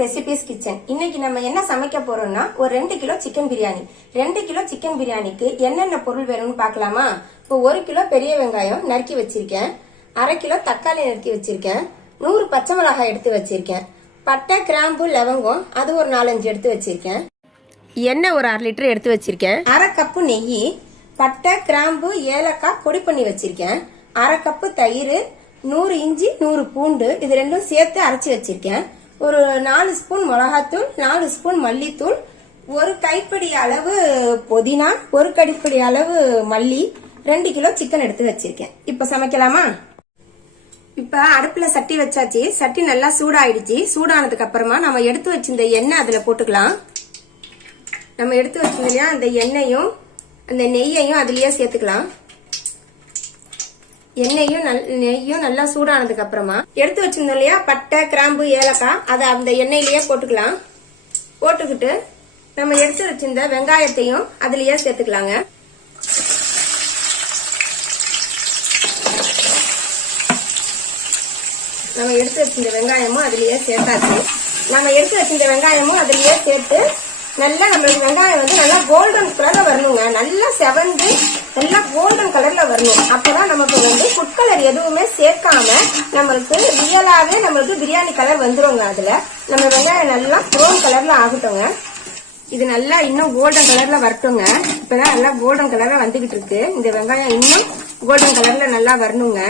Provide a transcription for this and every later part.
Recipes kitchen இன்னைக்கு நம்ம என்ன சமைக்க போறோம்னா ஒரு ரெண்டு கிலோ சிக்கன் பிரியாணி ரெண்டு கிலோ சிக்கன் பிரியாணிக்கு என்னென்ன பொருள் வேணும்னு பார்க்கலாமா? இப்போ ஒரு கிலோ பெரிய வெங்காயம் நறுக்கி வச்சிருக்கேன். அரை கிலோ தக்காளி நறுக்கி வச்சிருக்கேன். நூறு பச்சை மிளகாய் எடுத்து வச்சிருக்கேன். பட்டை கிராம்பு லவங்கம் அது ஒரு நாலஞ்சு எடுத்து வச்சிருக்கேன். எண்ணெய் ஒரு அரை லிட்டர் எடுத்து வச்சிருக்கேன். அரை கப்பு நெய் பட்டை கிராம்பு ஏலக்காய் பொடி பண்ணி வச்சிருக்கேன். அரை கப்பு தயிர் நூறு இஞ்சி நூறு பூண்டு இது ரெண்டும் சேர்த்து அரைச்சி வச்சிருக்கேன். ஒரு நாலு ஸ்பூன் மிளகாத்தூள் நாலு ஸ்பூன் மல்லித்தூள் ஒரு கைப்பிடி அளவு புதினா ஒரு கடிப்பிடி அளவு மல்லி ரெண்டு கிலோ சிக்கன் எடுத்து வச்சிருக்கேன். இப்ப சமைக்கலாமா? இப்ப அடுப்புல சட்டி வச்சாச்சு. சட்டி நல்லா சூடாயிடுச்சு. சூடானதுக்கு அப்புறமா நம்ம எடுத்து வச்சிருந்த எண்ணெய் அதுல போட்டுக்கலாம். நம்ம எடுத்து வச்சிருந்தோம் அந்த எண்ணெயும் அந்த நெய்யையும் அதுலயே சேர்த்துக்கலாம். எண்ணெயும் நல் நெய்யும் நல்லா சூடானதுக்கு அப்புறமா எடுத்து வச்சிருந்தோம் இல்லையா? பட்டை கிராம்பு ஏலக்காய். அதை அந்த எண்ணெயிலேயே போட்டுக்கலாம். போட்டுக்கிட்டு நம்ம எடுத்து வச்சிருந்த வெங்காயத்தையும் அதுலயே சேர்த்துக்கலாங்க. நம்ம எடுத்து வச்சிருந்த வெங்காயமும் அதுலயே சேர்த்தாச்சு. நம்ம எடுத்து வச்சிருந்த வெங்காயமும் அதுலயே சேர்த்து நல்லா நம்மளுக்கு வெங்காயம் வந்து நல்லா கோல்டன் கலர்ல வரணுங்க. நல்லா செவந்து நல்லா கோல்டன் கலர்ல வரணும். அப்பதான் நமக்கு வந்து ஃபுட் கலர் எதுவுமே சேர்க்காம நம்மளுக்கு ரியலாவே நம்மளுக்கு பிரியாணி கலர் வந்துருங்க அதுல. நம்ம வெங்காயம் நல்லா ப்ரௌன் கலர்ல ஆகட்டுங்க. இது நல்லா இன்னும் கோல்டன் கலர்ல வரட்டுங்க. இப்பதான் நல்லா கோல்டன் கலர்ல வந்துகிட்டு இருக்கு. இந்த வெங்காயம் இன்னும் கோல்டன் கலர்ல நல்லா வரணுங்க.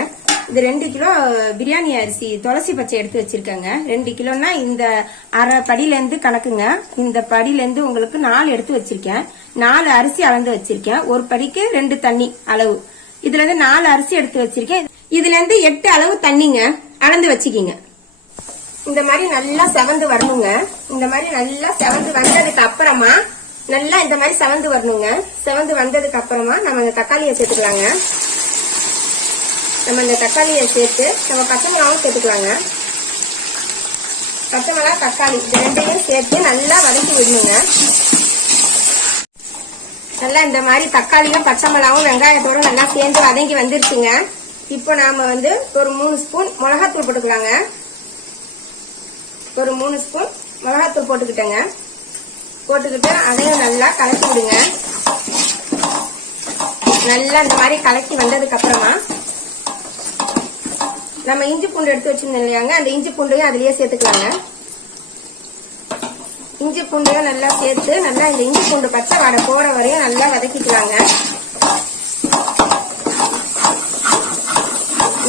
இது ரெண்டு கிலோ பிரியாணி அரிசி துளசி பச்சை எடுத்து வச்சிருக்கேங்க. ரெண்டு கிலோனா இந்த அரை படியிலேருந்து கணக்குங்க. இந்த படியிலேருந்து உங்களுக்கு நாலு எடுத்து வச்சிருக்கேன். நாலு அரிசி அளந்து வச்சிருக்கேன். ஒரு படிக்கு ரெண்டு தண்ணி அளவு. இதுல இருந்து நாலு அரிசி எடுத்து வச்சிருக்கேன். இதுல இருந்து எட்டு அளவு தண்ணிங்க அளந்து வச்சுக்கிங்க. இந்த மாதிரி நல்லா செவந்து வரணுங்க. இந்த மாதிரி நல்லா செவந்து வந்ததுக்கு அப்புறமா நல்லா இந்த மாதிரி செவந்து வரணுங்க. செவந்து வந்ததுக்கு அப்புறமா நம்ம இந்த தக்காளியை சேர்த்துக்கலாங்க. நம்ம இந்த தக்காளியை சேர்த்து நம்ம பச்சை மிளகாவும் சேர்த்துக்கலாங்க. பச்சை மிளகா தக்காளி இது ரெண்டையும் சேர்த்து நல்லா வதக்கி விடணுங்க. நல்லா இந்த மாதிரி தக்காளியும் பச்சை மிளகாவும் வெங்காயத்தோடும் நல்லா சேர்ந்து வதங்கி வந்துருச்சுங்க. இப்போ நாம வந்து ஒரு மூணு ஸ்பூன் மிளகாத்தூள் போட்டுக்கலாங்க. ஒரு மூணு ஸ்பூன் மிளகாத்தூள் போட்டுக்கிட்டேங்க. போட்டுக்கிட்டு அதையும் நல்லா கலக்கி விடுங்க. நல்லா இந்த மாதிரி கலக்கி வந்ததுக்கு அப்புறமா நம்ம இஞ்சி பூண்டு எடுத்து வச்சிருந்தோம் இல்லையாங்க? அந்த இஞ்சி பூண்டையும் அதுலயே சேர்த்துக்கலாங்க. இஞ்சி பூண்டையும் நல்லா சேர்த்து நல்லா இந்த இஞ்சி பூண்டு பச்சை வடை போற வரையும் நல்லா வதக்கிக்கலாங்க.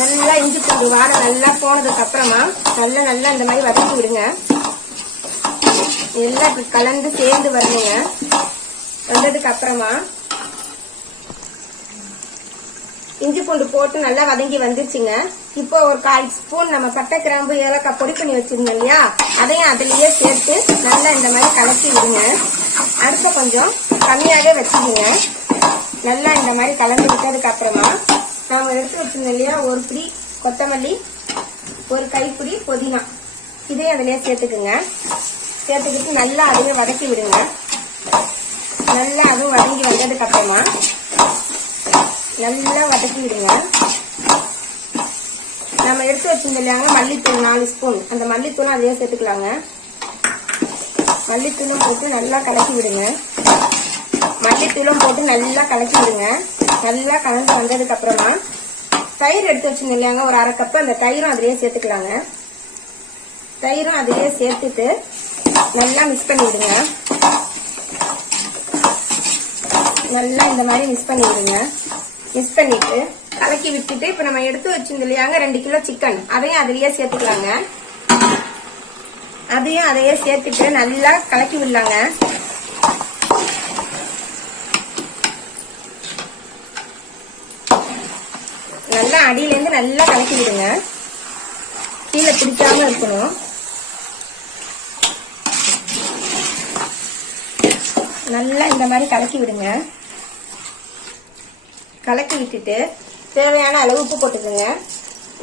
நல்லா இஞ்சி பூண்டு வாடை நல்லா போனதுக்கு அப்புறமா நல்லா நல்லா இந்த மாதிரி வதக்கி விடுங்க. எல்லாம் கலந்து சேர்ந்து வரணுங்க. வந்ததுக்கு அப்புறமா இஞ்சி பூண்டு போட்டு நல்லா வதங்கி வந்துருச்சுங்க. இப்போ ஒரு கால் ஸ்பூன் நம்ம பட்டை கிராம்பு ஏலக்காய் பொடி பண்ணி வச்சிருந்தோம் இல்லையா? அதையும் அதுலயே சேர்த்து நல்லா இந்த மாதிரி கலக்கி விடுங்க. அடுத்த கொஞ்சம் கம்மியாகவே வச்சுக்கோங்க. நல்லா இந்த மாதிரி கலந்து விட்டதுக்கு அப்புறமா நாம எடுத்து வச்சிருந்தோம் இல்லையா? ஒரு பிடி கொத்தமல்லி ஒரு கைப்பிடி புதினா. இதையும் அதுலயே சேர்த்துக்குங்க. சேர்த்துக்கிட்டு நல்லா அதையும் வதக்கி விடுங்க. நல்லா அதுவும் வதங்கி வந்ததுக்கு அப்புறமா நல்லா வதக்கி விடுங்க நம்ம எடுத்து வச்சிருந்தோம் இல்லையாங்க மல்லித்தூள் நாலு ஸ்பூன் அந்த மல்லித்தூளும் அதையே சேர்த்துக்கலாங்க. மல்லித்தூளும் போட்டு நல்லா கலக்கி விடுங்க. மல்லித்தூளும் போட்டு நல்லா கலக்கி விடுங்க. நல்லா கலந்து வந்ததுக்கு அப்புறமா தயிர் எடுத்து வச்சிருந்தோம் இல்லையாங்க ஒரு அரை கப்பு அந்த தயிரும் அதிலேயே சேர்த்துக்கலாங்க. தயிரும் அதிலேயே சேர்த்துட்டு நல்லா மிக்ஸ் பண்ணி விடுங்க நல்லா இந்த மாதிரி மிக்ஸ் பண்ணி விடுங்க மிக்ஸ் பண்ணிட்டு கலக்கி விட்டுட்டு இப்ப நம்ம எடுத்து வச்சிருந்தோம் இல்லையாங்க ரெண்டு கிலோ சிக்கன் அதையும் அதுலயே சேர்த்துக்கலாங்க. அதையும் அதையே சேர்த்துட்டு நல்லா கலக்கி விடலாங்க. நல்லா அடியில இருந்து நல்லா கலக்கி விடுங்க. கீழே பிடிக்காம இருக்கணும். நல்லா இந்த மாதிரி கலக்கி விடுங்க. கலக்கி விட்டுட்டு தேவையான அளவு உப்பு போட்டுக்கோங்க.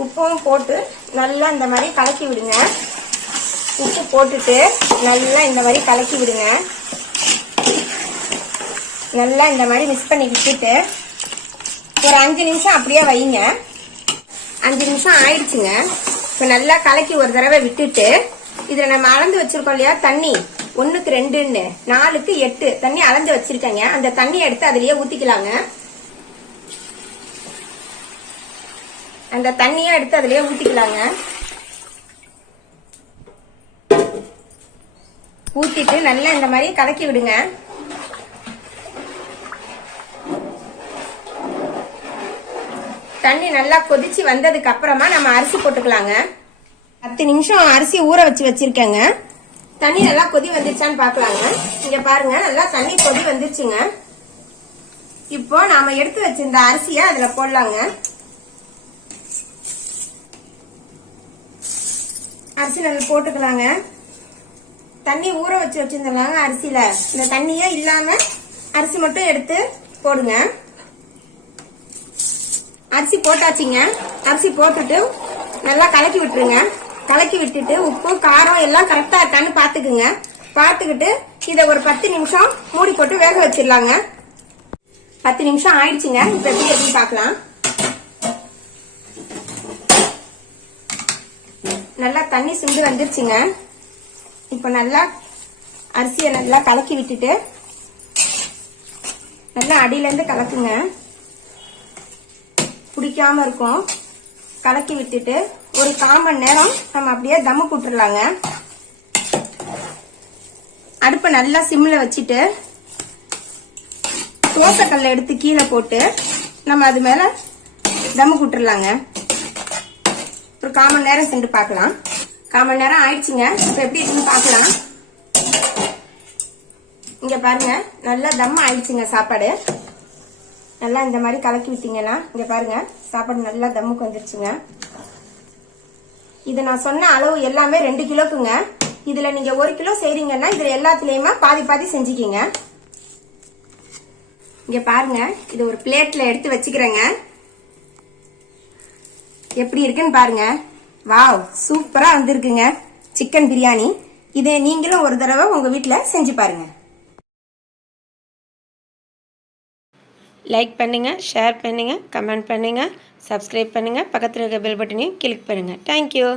உப்பும் போட்டு நல்லா இந்த மாதிரி கலக்கி விடுங்க. உப்பு போட்டுட்டு நல்லா இந்த மாதிரி கலக்கி விடுங்க. நல்லா இந்த மாதிரி மிக்ஸ் பண்ணி விட்டுட்டு ஒரு அஞ்சு நிமிஷம் அப்படியே வைங்க. அஞ்சு நிமிஷம் ஆயிடுச்சுங்க. இப்போ நல்லா கலக்கி ஒரு தடவை விட்டுட்டு இதில் நம்ம அளந்து வச்சிருக்கோம் இல்லையா? தண்ணி. ஒன்றுக்கு ரெண்டுன்னு. நாலுக்கு எட்டு. தண்ணி அளந்து வச்சிருக்கேங்க. அந்த தண்ணி எடுத்து அதுலேயே ஊற்றிக்கலாங்க அந்த தண்ணியை எடுத்து அதுலயே ஊத்திக்கலாங்க. ஊத்திட்டு நல்லா இந்த மாதிரி கலக்கி விடுங்க. தண்ணி நல்லா கொதிச்சு வந்ததுக்கு அப்புறமா நம்ம அரிசி போட்டுக்கலாங்க. பத்து நிமிஷம் அரிசி ஊற வச்சு வச்சிருக்கேங்க. தண்ணி நல்லா கொதி வந்துருச்சான்னு பாக்கலாங்க. இங்க பாருங்க நல்லா தண்ணி கொதி வந்துருச்சுங்க. இப்போ நாம எடுத்து வச்சிருந்த அரிசிய அதுல போடலாங்க. அரிசி நல்லா போட்டுக்கலாங்க. தண்ணி ஊற வச்சு வச்சிருந்தாங்க அரிசியில. இந்த தண்ணியே இல்லாம அரிசி மட்டும் எடுத்து போடுங்க. அரிசி போட்டாச்சுங்க. அரிசி போட்டுட்டு நல்லா கலக்கி விட்டுருங்க. கலக்கி விட்டுட்டு உப்பு காரம் எல்லாம் கரெக்டா இருக்கான்னு பாத்துக்குங்க பாத்துக்கிட்டு இத ஒரு பத்து நிமிஷம் மூடி போட்டு வேக வச்சிடலாங்க. பத்து நிமிஷம் ஆயிடுச்சுங்க. இப்ப எப்படி எப்படி பார்க்கலாம். நல்லா தண்ணி சுண்டு வந்துருச்சுங்க. இப்போ நல்லா அரிசியை நல்லா கலக்கி விட்டுட்டு நல்லா அடியிலேருந்து கலக்குங்க. பிடிக்காம இருக்கும். கலக்கி விட்டுட்டு ஒரு கால் மணி நேரம் நம்ம அப்படியே தம்மு போட்டுடலாங்க அடுப்பை நல்லா சிம்மில் வச்சுட்டு தோசைக்கல்ல எடுத்து கீழே போட்டு நம்ம அது மேலே தம்மு கூட்டுடலாங்க ஒரு கால் மணி நேரம் சென்று பார்க்கலாம். கால் மணி நேரம் ஆயிடுச்சுங்க. இப்போ எப்படி இருக்குன்னு பார்க்கலாம். இங்க பாருங்க. நல்லா தம் ஆயிடுச்சுங்க சாப்பாடு. நல்லா இந்த மாதிரி கலக்கி விட்டீங்கன்னா இங்க பாருங்க. சாப்பாடு நல்லா தம்முக்கு வந்துருச்சுங்க. இது நான் சொன்ன அளவு எல்லாமே ரெண்டு கிலோக்குங்க. இதுல நீங்க ஒரு கிலோ செய்றீங்கன்னா இதுல எல்லாத்துலயுமே பாதி பாதி செஞ்சுக்கிங்க. இங்க பாருங்க. இது ஒரு பிளேட்ல எடுத்து வச்சுக்கிறேங்க. எப்படி இருக்குன்னு பாருங்க. வாவ் சூப்பரா வந்திருக்குங்க. சிக்கன் பிரியாணி. இதை நீங்களும் ஒரு தடவை உங்க வீட்டில் செஞ்சு பாருங்க. லைக் பண்ணுங்கள் ஷேர் பண்ணுங்கள் கமெண்ட் பண்ணுங்கள் சப்ஸ்கிரைப் பண்ணுங்கள் பக்கத்தில் இருக்க பெல் பட்டனையும் கிளிக் பண்ணுங்கள் தேங்க்யூ